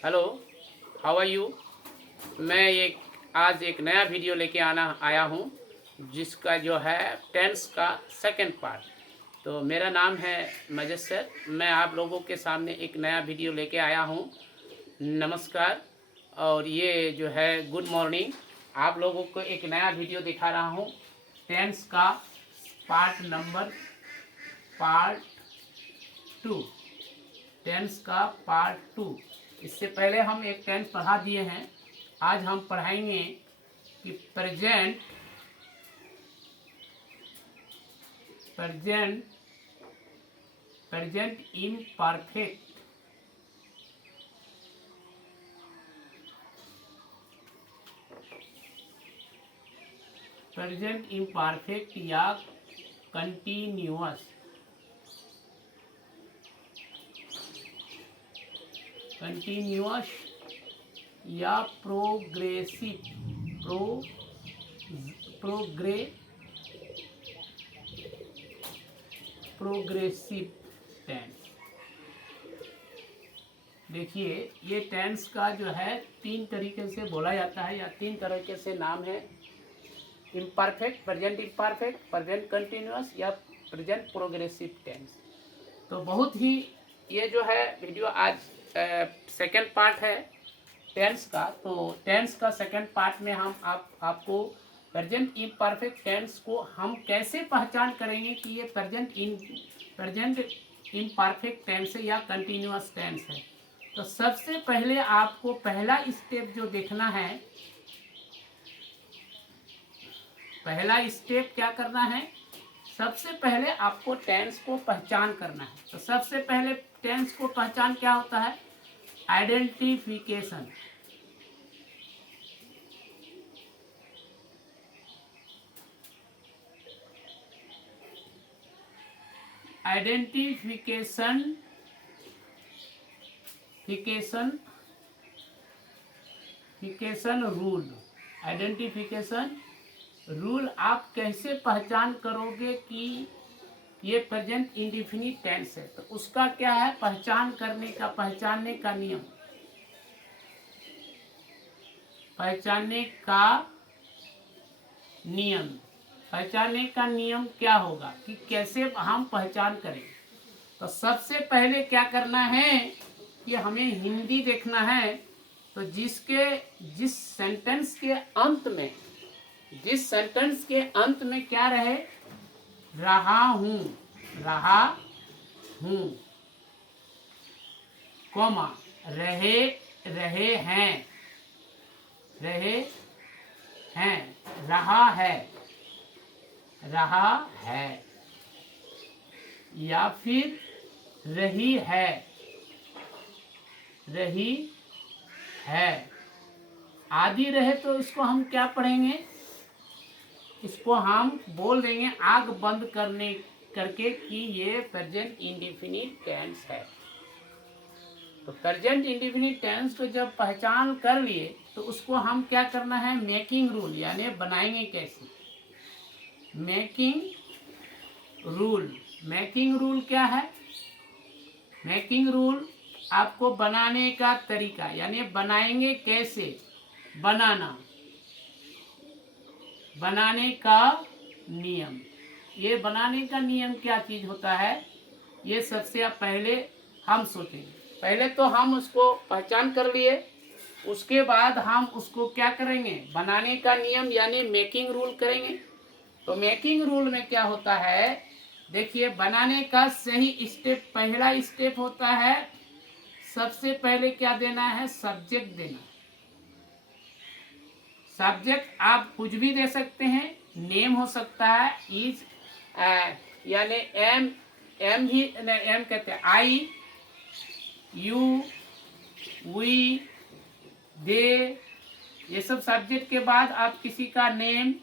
Hello, how are you. मैं आज एक नया वीडियो लेके आया हूँ जिसका जो है टेंस का सेकंड पार्ट। तो मेरा नाम है मजस्सर। मैं आप लोगों के सामने एक नया वीडियो लेके आया हूँ। नमस्कार। और ये जो है गुड मॉर्निंग। आप लोगों को एक नया वीडियो दिखा रहा हूँ टेंस का पार्ट 2। टेंस का पार्ट 2। इससे पहले हम एक टेंस पढ़ा दिए हैं। आज हम पढ़ाएंगे कि प्रेजेंट इम्परफेक्ट या कंटिन्यूअस या प्रोग्रेसिव टेंस। देखिए, ये टेंस का जो है 3 तरीके से बोला जाता है या 3 तरीके से नाम है। Imperfect, present imperfect, present continuous या प्रेजेंट प्रोग्रेसिव टेंस। तो बहुत ही ये जो है वीडियो आज सेकंड पार्ट है टेंस का। तो टेंस का सेकंड पार्ट में हम आपको प्रेजेंट इम्परफेक्ट टेंस को हम कैसे पहचान करेंगे कि ये प्रेजेंट इम्परफेक्ट टेंस है या कंटिन्यूअस टेंस है। तो सबसे पहले आपको पहला स्टेप जो देखना है, पहला स्टेप क्या करना है, सबसे पहले आपको टेंस को पहचान करना है। तो सबसे पहले टेंस को पहचान क्या होता है, आइडेंटिफिकेशन। आइडेंटिफिकेशन रूल आप कैसे पहचान करोगे कि ये प्रेजेंट इंडेफिनिट टेंस है। तो उसका क्या है, पहचानने का नियम। पहचानने का नियम क्या होगा कि कैसे हम पहचान करें। तो सबसे पहले क्या करना है कि हमें हिंदी देखना है। तो जिस सेंटेंस के अंत में क्या रहे, रहा हूँ, कॉमा, रहे हैं, रहा है या फिर रही है आदि रहे, तो इसको हम क्या पढ़ेंगे, इसको हम बोल देंगे आग बंद करके कि ये प्रेजेंट इंडेफिनिट टेंस है। तो प्रेजेंट इंडेफिनिट टेंस को जब पहचान कर लिए तो उसको हम क्या करना है, मेकिंग रूल, यानी बनाएंगे कैसे। मेकिंग रूल क्या है, मेकिंग रूल आपको बनाने का तरीका, यानी बनाएंगे कैसे, बनाने का नियम। ये बनाने का नियम क्या चीज होता है, ये सबसे पहले हम सोचेंगे। पहले तो हम उसको पहचान कर लिए, उसके बाद हम उसको क्या करेंगे, बनाने का नियम यानी मेकिंग रूल करेंगे। तो मेकिंग रूल में क्या होता है, देखिए, बनाने का सही स्टेप, पहला स्टेप होता है सबसे पहले क्या देना है, सब्जेक्ट देना। सब्जेक्ट आप कुछ भी दे सकते हैं, नेम हो सकता है, इज, यानी एम भी एम कहते हैं, आई, यू, वी, दे, ये सब सब्जेक्ट के बाद आप किसी का नेम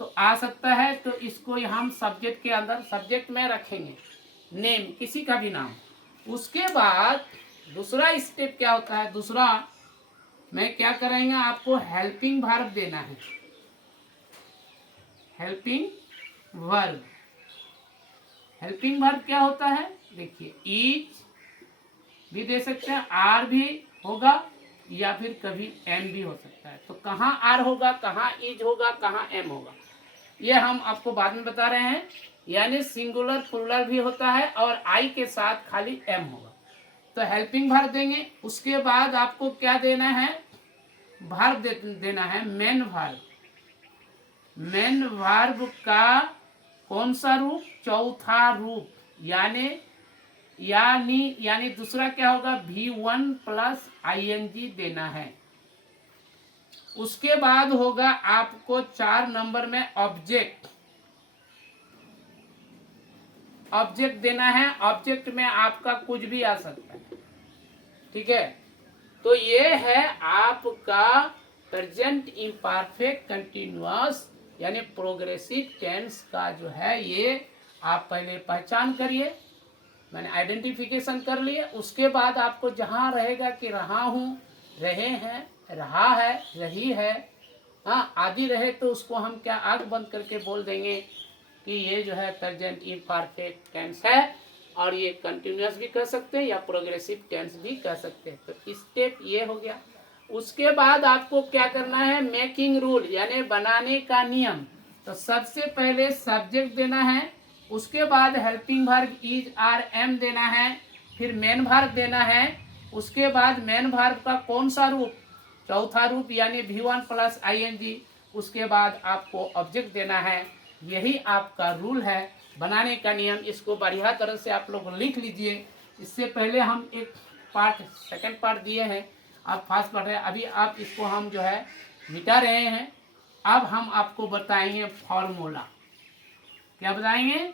तो आ सकता है। तो इसको हम सब्जेक्ट के अंदर सब्जेक्ट में रखेंगे, नेम किसी का भी नाम। उसके बाद दूसरा स्टेप क्या होता है, दूसरा मैं क्या करेंगे, आपको हेल्पिंग वर्ब देना है। हेल्पिंग वर्ब क्या होता है, देखिए, इज भी दे सकते हैं, आर भी होगा या फिर कभी एम भी हो सकता है। तो कहाँ आर होगा, कहाँ इज होगा, कहाँ एम होगा, ये हम आपको बाद में बता रहे हैं। यानी सिंगुलर प्लूरल भी होता है और आई के साथ खाली एम होगा। तो हेल्पिंग वर्ब देंगे, उसके बाद आपको क्या देना है, वर्ब देना है, मेन वर्ब। मेन वर्ब का कौन सा रूप, चौथा रूप, यानी दूसरा क्या होगा, V1 प्लस ING देना है। उसके बाद होगा आपको 4 नंबर में ऑब्जेक्ट देना है। ऑब्जेक्ट में आपका कुछ भी आ सकता है, ठीक है। तो ये है आपका प्रेजेंट इम्परफेक्ट कंटिन्यूअस यानी प्रोग्रेसिव टेंस का जो है, ये आप पहले पहचान करिए, मैंने आइडेंटिफिकेशन कर लिए। उसके बाद आपको जहाँ रहेगा कि रहा हूँ, रहे हैं, रहा है, रही है, हाँ आदि रहे, तो उसको हम क्या आग बंद करके बोल देंगे कि ये जो है प्रेजेंट इम्परफेक्ट टेंस है, और ये कंटिन्यूअस भी कह सकते हैं या प्रोग्रेसिव टेंस भी कह सकते हैं। तो स्टेप ये हो गया। उसके बाद आपको क्या करना है, मेकिंग रूल यानी बनाने का नियम। तो सबसे पहले सब्जेक्ट देना है, उसके बाद helping verb is are am देना है, फिर मेन वर्ब देना है। उसके बाद मेन वर्ब का कौन सा रूप, चौथा रूप यानी V1 प्लस ING। उसके बाद आपको ऑब्जेक्ट देना है। यही आपका रूल है, बनाने का नियम। इसको बढ़िया तरह से आप लोग लिख लीजिए। इससे पहले हम एक पार्ट, सेकंड पार्ट दिए हैं, आप फास्ट पढ़ रहे हैं, अभी आप इसको हम जो है मिटा रहे हैं। अब हम आपको बताएंगे फॉर्मूला। क्या बताएंगे,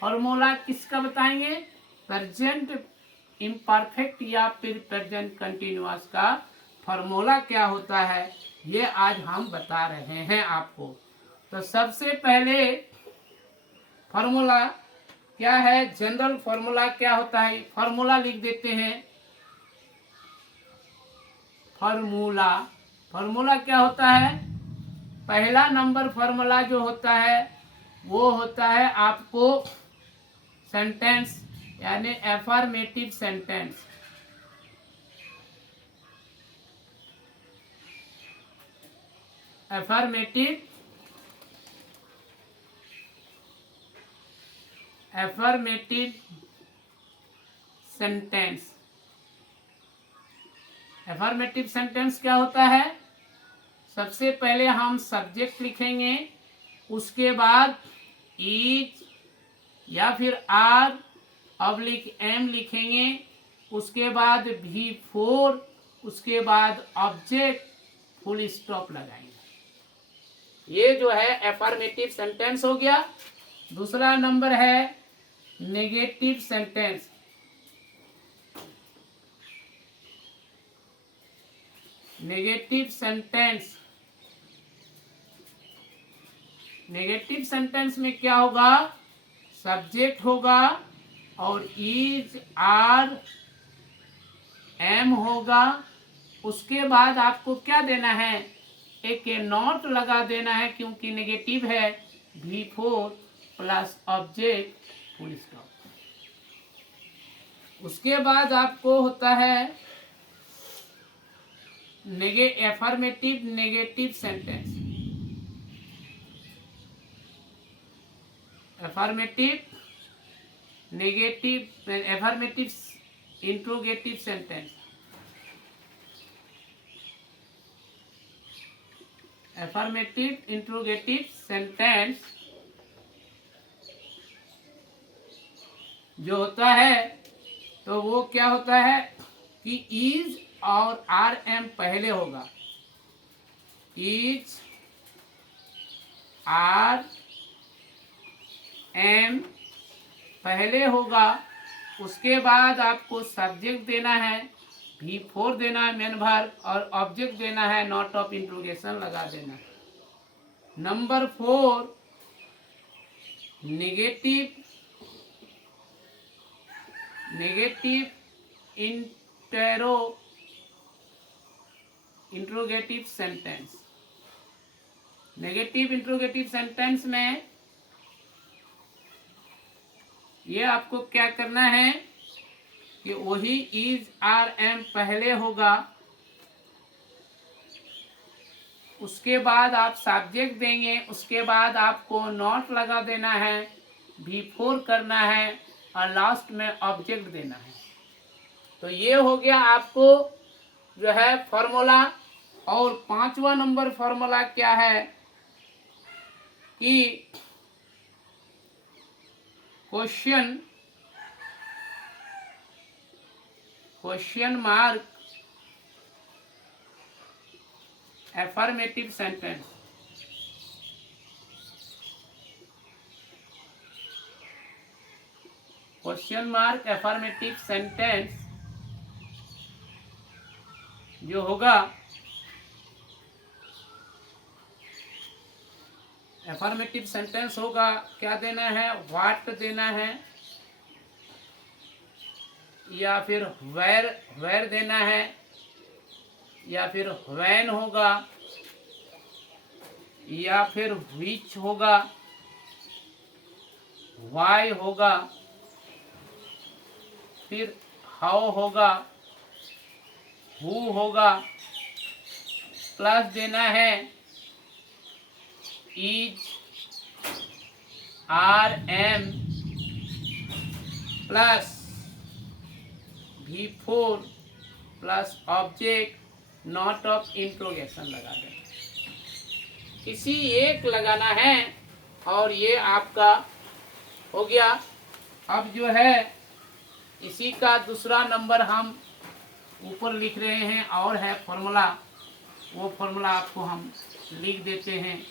फॉर्मूला किसका बताएंगे, प्रेजेंट इम्परफेक्ट या फिर प्रेजेंट कंटिन्यूअस का फॉर्मूला क्या होता है, ये आज हम बता रहे हैं आपको। तो सबसे पहले फॉर्मूला क्या है, जनरल फॉर्मूला क्या होता है, फॉर्मूला लिख देते हैं। फॉर्मूला क्या होता है, पहला नंबर फॉर्मूला जो होता है वो होता है आपको सेंटेंस यानी affirmative sentence. Affirmative sentence. Affirmative sentence क्या होता है, सबसे पहले हम सब्जेक्ट लिखेंगे, उसके बाद इज या फिर आर ऑब्लिक एम लिखेंगे, उसके बाद V4, उसके बाद ऑब्जेक्ट, फुल स्टॉप लगाएंगे। ये जो है एफर्मेटिव सेंटेंस हो गया। दूसरा नंबर है नेगेटिव सेंटेंस। नेगेटिव सेंटेंस में क्या होगा, सब्जेक्ट होगा और इज आर एम होगा। उसके बाद आपको क्या देना है, एक नॉट लगा देना है क्योंकि नेगेटिव है, V4 plus object, full stop. उसके बाद आपको होता है affirmative negative sentence. Affirmative interrogative sentence. Affirmative interrogative sentence जो होता है तो वो क्या होता है कि इज और आर एम पहले होगा, इज आर एम पहले होगा। उसके बाद आपको सब्जेक्ट देना है, V4 देना है मेन वर्ब, और ऑब्जेक्ट देना है नॉट ऑफ इंट्रोगेशन लगा देना है। Number 4 negative interrogative sentence. Negative interrogative sentence में ये आपको क्या करना है, कि वही इज आर एम पहले होगा, उसके बाद आप सब्जेक्ट देंगे, उसके बाद आपको नॉट लगा देना है, बिफोर करना है और लास्ट में ऑब्जेक्ट देना है। तो ये हो गया आपको जो है फॉर्मूला। और 5वां नंबर फॉर्मूला क्या है कि question mark affirmative sentence. Question mark affirmative sentence जो होगा, एफर्मेटिव सेंटेंस होगा, क्या देना है, व्हाट देना है या फिर वेर देना है या फिर व्हेन होगा या फिर विच होगा, वाई होगा, फिर हाउ होगा, हु होगा, प्लस देना है is are am plus before plus object not of interrogation लगा दें। किसी एक लगाना है और ये आपका हो गया। अब जो है इसी का दूसरा नंबर हम ऊपर लिख रहे हैं और है फॉर्मूला, वो फॉर्मूला आपको हम लिख देते हैं।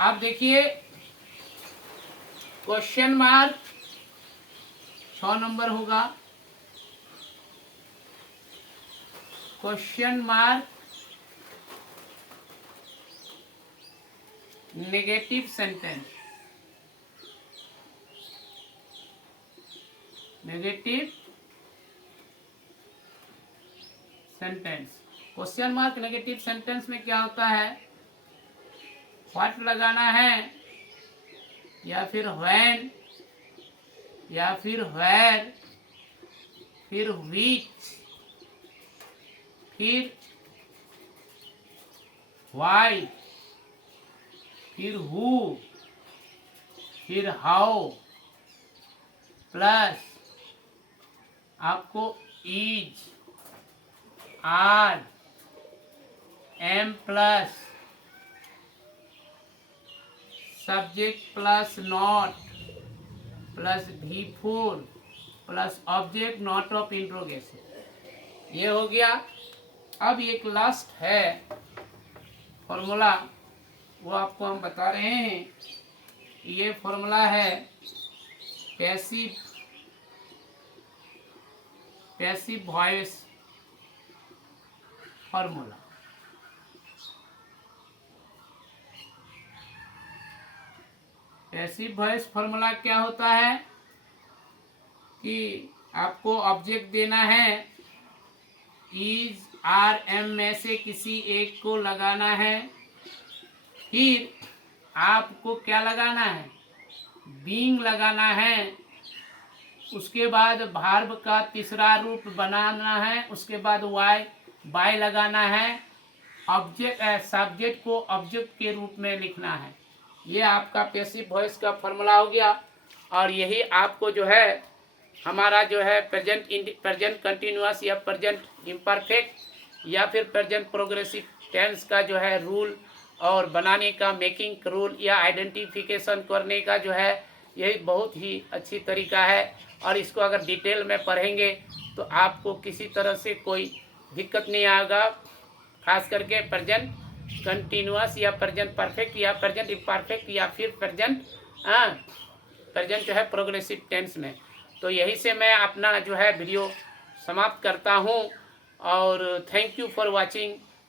आप देखिए क्वेश्चन मार्क 6 नंबर होगा, question mark negative sentence, negative sentence. Question mark negative sentence में क्या होता है, व्हाट लगाना है या फिर व्हेन या फिर वेयर, फिर विच, फिर वाई, फिर हु, फिर हाउ, प्लस आपको is are am plus subject plus not plus before plus object not of interrogation, ये हो गया। अब एक लास्ट है फॉर्मूला, वो आपको हम बता रहे हैं। ये फॉर्मूला है passive voice formula. Passive voice formula क्या होता है कि आपको ऑब्जेक्ट देना है, इज आर एम में से किसी एक को लगाना है, फिर आपको क्या लगाना है, बीइंग लगाना है, उसके बाद भार्ब का तीसरा रूप बनाना है, उसके बाद बाय लगाना है, ऑब्जेक्ट सब्जेक्ट को ऑब्जेक्ट के रूप में लिखना है। ये आपका पैसिव वॉइस का फॉर्मूला हो गया। और यही आपको जो है हमारा जो है प्रेजेंट कंटिन्यूअस या प्रेजेंट इम्परफेक्ट या फिर प्रेजेंट प्रोग्रेसिव टेंस का जो है रूल और बनाने का मेकिंग रूल या आइडेंटिफिकेशन करने का जो है यही बहुत ही अच्छी तरीका है। और इसको अगर डिटेल में पढ़ेंगे तो आपको किसी तरह से कोई दिक्कत नहीं आएगा, खास करके प्रेजेंट कंटिन्यूअस या प्रेजेंट परफेक्ट या प्रेजेंट इम्परफेक्ट या फिर प्रेजेंट जो है प्रोग्रेसिव टेंस में। तो यही से मैं अपना जो है वीडियो समाप्त करता हूँ और थैंक यू फॉर वाचिंग।